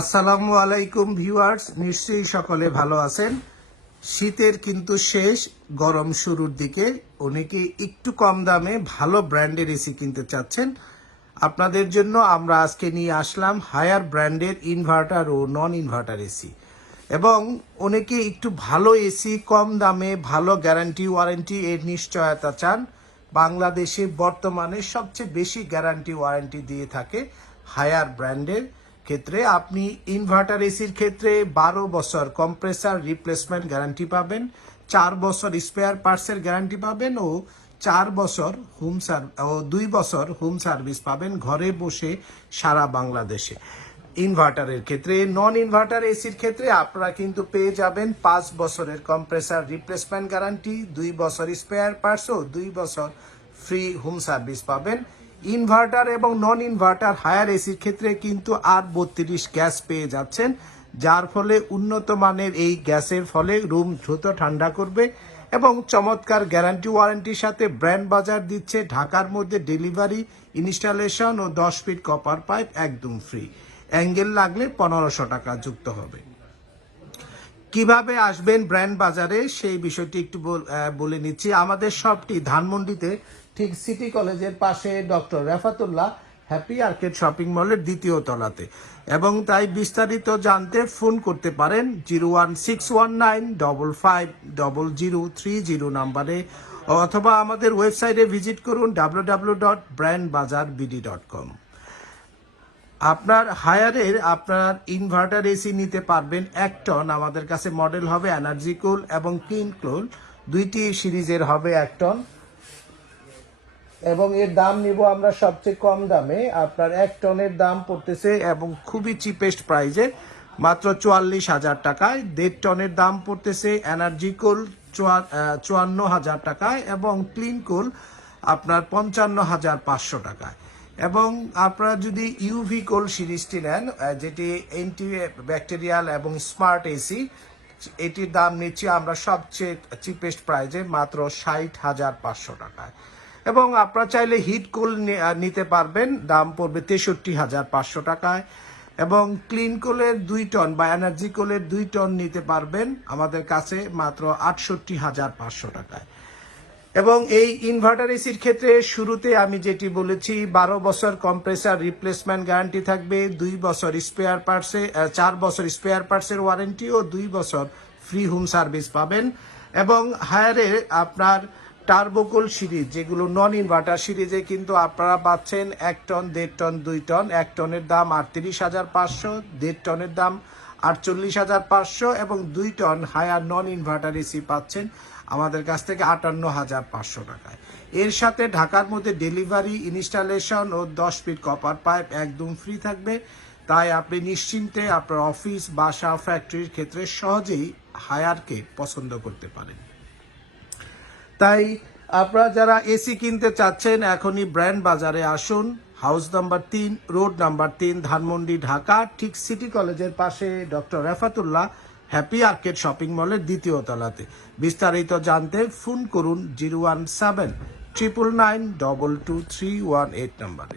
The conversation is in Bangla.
আসসালামু আলাইকুম ভিউয়ার্স, নিশ্চয়ই সকলে ভালো আছেন। শীতের কিন্তু শেষ, গরম শুরুর দিকে। অনেকে একটু কম দামে ভালো ব্র্যান্ডের এসি কিনতে চাচ্ছেন। আপনাদের জন্য আমরা আজকে নিয়ে আসলাম হায়ার ব্র্যান্ডের ইনভার্টার ও নন ইনভার্টার এসি। এবং অনেকে একটু ভালো এসি, কম দামে, ভালো গ্যারান্টি, ওয়ারেন্টি এর নিশ্চয়তা চান। বাংলাদেশে বর্তমানে সবচেয়ে বেশি গ্যারান্টি, ওয়ারেন্টি দিয়ে থাকে হায়ার ব্র্যান্ডের ক্ষেত্রে আপনি ইনভার্টার এসির ক্ষেত্রে বারো বছর কম্প্রেসার রিপ্লেসমেন্ট গ্যারান্টি পাবেন, চার বছর স্পেয়ার পার্টসের গ্যারান্টি পাবেন ও চার বছর হোম সার ও দুই বছর হোম সার্ভিস পাবেন ঘরে বসে সারা বাংলাদেশে। ইনভার্টারের ক্ষেত্রে নন ইনভার্টার এসির ক্ষেত্রে আপনারা কিন্তু পেয়ে যাবেন পাঁচ বছরের কম্প্রেসার রিপ্লেসমেন্ট গ্যারান্টি দুই বছর স্পেয়ার পার্টস ও দুই বছর ফ্রি হোম সার্ভিস পাবেন। ইনভার্টার এবং নন ইনভার্টার হায়ার এসির ক্ষেত্রে কিন্তু আর বত্রিশ গ্যাস পেয়ে যাচ্ছেন, যার ফলে উন্নত মানের এই গ্যাসের ফলে রুম দ্রুত ঠান্ডা করবে এবং চমৎকার গ্যারান্টি ওয়ারেন্টির সাথে ব্র্যান্ড বাজার দিচ্ছে ঢাকার মধ্যে ডেলিভারি, ইনস্টলেশন ও দশ ফিট কপার পাইপ একদম ফ্রি। অ্যাঙ্গেল লাগলে পনেরোশো টাকা যুক্ত হবে। কীভাবে আসবেন ব্র্যান্ড বাজারে, সেই বিষয়টি একটু বল- নিচ্ছি। আমাদের সবটি ধানমন্ডিতে, ঠিক সিটি কলেজের পাশে doctor Refatullah happy arcade shopping মলের দ্বিতীয় তলাতে। এবং তাই বিস্তারিত জানতে ফোন করতে পারেন zero one six one nine double five double zero three zero নাম্বারে, অথবা আমাদের ওয়েবসাইটে ভিজিট করুন W W dot brand Bazar BD dot com. আপনার হায়ারের আপনার ইনভার্টার এসি নিতে পারবেন এক টন আমাদের কাছে মডেল হবে এনার্জি কুল এবং ক্লিন কুল দুইটি সিরিজের হবে এক টন এবং এর দাম নিব আমরা সবচেয়ে কম দামে। আপনার এক টনের দাম পড়তেছে এবং খুবই চিপেস্ট প্রাইজে মাত্র চুয়াল্লিশ হাজার টাকায়। দেড় টনের দাম পড়তেছে এনার্জি কুল চুয়ান্ন হাজার টাকায় এবং ক্লিন কুল আপনার পঞ্চান্ন হাজার পাঁচশো টাকায়। এবং আপনারা যদি ইউভি কোল সিরিজটি নেন যেটি এন্টি ব্যাকটেরিয়াল এবং স্মার্ট এসি এটির দাম নিচ্ছি আমরা সবচেয়ে চিপেস্ট প্রাইজে মাত্র ষাট হাজার পাঁচশো টাকায়। এবং আপনারা চাইলে হিট কোল নিতে পারবেন, দাম পড়বে তেষট্টি হাজার পাঁচশো টাকায়। এবং ক্লিন কোলের দুই টন বা এনার্জি কোলের দুই টন নিতে পারবেন আমাদের কাছে মাত্র আটষট্টি হাজার পাঁচশো টাকায়। এবং এই ইনভার্টার এসির ক্ষেত্রে শুরুতে আমি যেটি বলেছি, বারো বছর কম্প্রেসার রিপ্লেসমেন্ট গ্যারান্টি থাকবে, দুই বছর স্পেয়ার পার্টসে চার বছর স্পেয়ার পার্টসের ওয়ারেন্টি ও দুই বছর ফ্রি হোম সার্ভিস পাবেন। এবং হায়ারে আপনার টার্বোকোল সিরিজ, যেগুলো নন ইনভার্টার সিরিজে কিন্তু আপনারা পাচ্ছেন এক টন দেড় টন দুই টন এক টনের দাম আটত্রিশ হাজার পাঁচশো, দেড় টনের দাম আটচল্লিশ হাজার পাঁচশো এবং দুই ton Haier non inverter AC পাচ্ছেন আমাদের কাছ থেকে আটান্ন হাজার পাঁচশো টাকায়। এর সাথে ঢাকার মধ্যে ডেলিভারি, ইনস্টলেশন ও দশ ফিট কপার পাইপ একদম ফ্রি থাকবে। তাই আপনি নিশ্চিন্তে আপনার অফিস, বাসা, ফ্যাক্টরির ক্ষেত্রে সহজেই হায়ারকে পছন্দ করতে পারেন। তাই আপনারা যারা এসি কিনতে চাচ্ছেন, এখনই ব্র্যান্ড বাজারে আসুন। হাউস নাম্বার তিন, রোড নাম্বার তিন, ধানমন্ডি, ঢাকা, ঠিক সিটি কলেজের পাশে doctor Refatullah happy arcade shopping মলের দ্বিতীয় তলাতে। বিস্তারিত জানতে ফোন করুন zero one seven, triple nine, double two three one eight নাম্বারে।